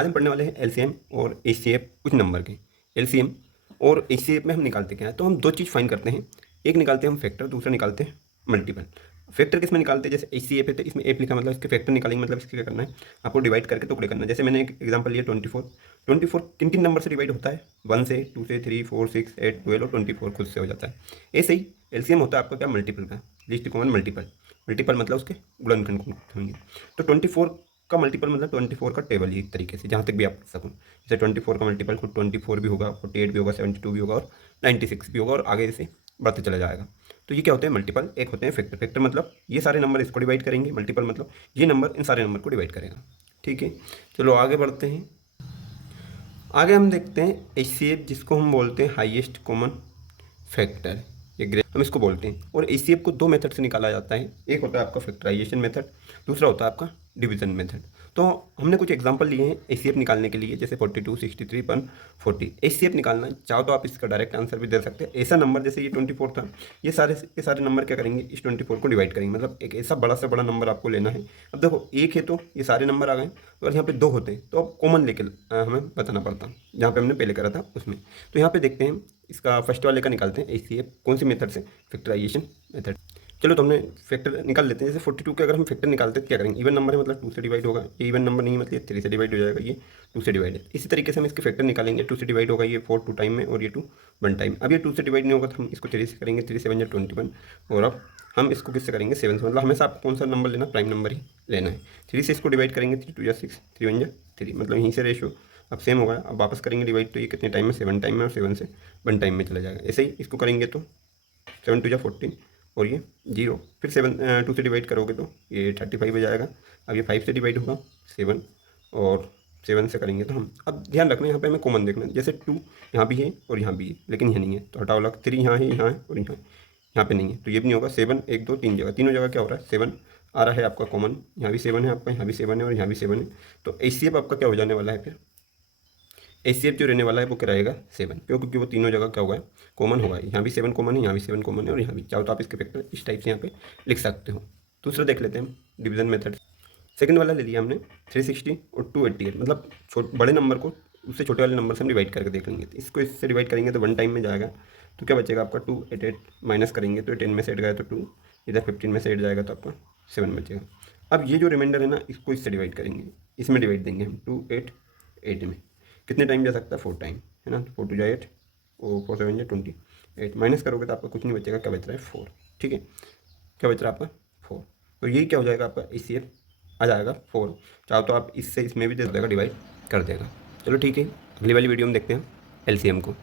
आज हम पढ़ने वाले हैं एलसीएम और एचसीएफ कुछ नंबर के। एलसीएम और एचसीएफ में हम निकालते क्या है, तो हम दो चीज़ फाइंड करते हैं। एक निकालते हैं हम फैक्टर, दूसरा निकालते हैं मल्टीपल। फैक्टर किस में निकालते हैं, जैसे एचसीएफ है तो इसमें एफ लिखा मतलब इसके फैक्टर निकालेंगे, मतलब इसके क्या करना है, आपको डिवाइड करके टुकड़े करना है। जैसे मैंने एक एग्जांपल लिया 24 किन किन नंबर से डिवाइड होता है, 1 से, 2 से, 3, 4, 6, 8, 12 और 24 खुद से हो जाता है। ऐसे ही एलसीएम होता है आपका क्या, मल्टीपल का, लीस्ट कॉमन मल्टीपल। मल्टीपल मतलब उसके गुणनखंड होंगे। तो 24 का मल्टीपल मतलब 24 का टेबल ही एक तरीके से, जहाँ तक भी आप कर सकूँ। जैसे 24 का मल्टीपल खुद 24 भी होगा, 48 भी होगा, 72 भी होगा और 96 भी होगा और आगे से बढ़ते चला जाएगा। तो ये क्या होते हैं, मल्टीपल। एक होते हैं फैक्टर। फैक्टर मतलब ये सारे नंबर इसको डिवाइड करेंगे, मल्टीपल मतलब ये नंबर इन सारे नंबर को डिवाइड करेगा। ठीक है, चलो आगे बढ़ते हैं। आगे हम देखते हैं एचसीएफ, जिसको हम बोलते हैं हाईएस्ट कॉमन फैक्टर, ये ग्रेड हम इसको बोलते हैं। और एचसीएफ को दो मेथड से निकाला जाता है। एक होता है आपका फैक्टराइजेशन मेथड, दूसरा होता है आपका डिवीजन मेथड। तो हमने कुछ एग्जांपल लिए हैं एचसीएफ निकालने के लिए, जैसे 42, 63, 140। एचसीएफ निकालना चाहो तो आप इसका डायरेक्ट आंसर भी दे सकते हैं। ऐसा नंबर जैसे ये 24 था, ये सारे के सारे नंबर क्या करेंगे, इस 24 को डिवाइड करेंगे। मतलब एक ऐसा बड़ा से बड़ा नंबर आपको लेना है। अब देखो एक है तो ये सारे नंबर आ गए, और यहाँ पे दो होते हैं तो अब कॉमन लेके हमें बताना पड़ता, जहाँ पे हमने पहले करा था उसमें। तो यहाँ पे देखते हैं, इसका फर्स्ट वाले का निकालते हैं एचसीएफ, कौन सी मेथड से, फैक्टराइजेशन मेथड। चलो तो हमने फैक्टर निकाल लेते हैं। जैसे 42 के अगर हम फैक्टर निकालते हैं तो क्या करेंगे, इवन नंबर है मतलब 2 से डिवाइड होगा, ये इवन नंबर नहीं है मतलब 3 से डिवाइड हो जाएगा, ये 2 से डिवाइड है। इसी तरीके से हम इसके फैक्टर निकालेंगे, 2 से डिवाइड होगा, ये 4 2 टाइम में और ये 2 1 टाइम। अब ये 2 से डिवाइड नहीं होगा तो हम इसको 3 से करेंगे, 3 7 21। और अब हम इसको किससे करेंगे, 7 से। मतलब हमेशा आपको कौन सा नंबर लेना, प्राइम नंबर ही लेना है। 3 से इसको डिवाइड करेंगे, 3 2 6, 3 1 3, मतलब यहीं से रेशो अब सेम होगा। अब वापस करेंगे डिवाइड, तो ये कितने टाइम में, 7 टाइम में, और 7 से 1 टाइम में चला जाएगा। ऐसे ही इसको करेंगे तो 7 2 14 और ये 0, फिर 2 से डिवाइड करोगे तो ये 35 हो जाएगा। अब ये 5 से डिवाइड होगा 7, और 7 से करेंगे तो हम, अब ध्यान रखना यहाँ पे हमें कॉमन देखना है। जैसे 2 यहाँ भी है और यहाँ भी है, लेकिन यहाँ नहीं है तो हटाओ लग, 3 यहाँ है, यहाँ है और यहाँ पे नहीं है, तो ये भी नहीं होगा। 7 1 2 3 जगह, तीनों जगह क्या हो रहा है, 7 आ रहा है आपका कॉमन। यहाँ भी 7 है आपका, यहाँ भी 7 है और यहाँ भी 7 है। तो एचसीएफ आपका क्या हो जाने वाला है, फिर एचसीएफ जो रहने वाला है वो क्या रहेगा, 7, क्योंकि वो तीनों जगह क्या हुआ है, कॉमन होगा। यहाँ भी 7 कॉमन है, यहाँ भी 7 कॉमन है और यहाँ भी। चाहो तो आप इसके फैक्टर इस टाइप से यहाँ पे लिख सकते हो। दूसरा देख लेते हैं डिवीजन मेथड। सेकंड वाला ले लिया हमने 360 और 288, मतलब बड़े नंबर को उससे छोटे वाले नंबर से हम डिवाइड करके देख लेंगे। तो इसको इससे डिवाइड करेंगे तो 1 टाइम में जाएगा, तो क्या बचेगा आपका 288, माइनस करेंगे तो 10 में से 8 गया तो 2, इधर 15 में से 8 जाएगा तो आपका 7 बचेगा। अब ये जो रिमाइंडर है ना, इसको इससे डिवाइड करेंगे, इसमें डिवाइड देंगे हम 288 में। कितने टाइम जा सकता है, 4 टाइम, है ना। तो 4 2 जा 8 और 4 7 जा 28, माइनस करोगे तो आपका कुछ नहीं बचेगा, क्या बच रहा है 4। ठीक है, क्या बच रहा है आपका 4। तो यही क्या हो जाएगा आपका एचसीएफ आ जाएगा 4। चाहो तो आप इससे इसमें भी दे देगा, डिवाइड कर देगा। चलो ठीक है, अगली वाली वीडियो में देखते हैं एलसीएम को।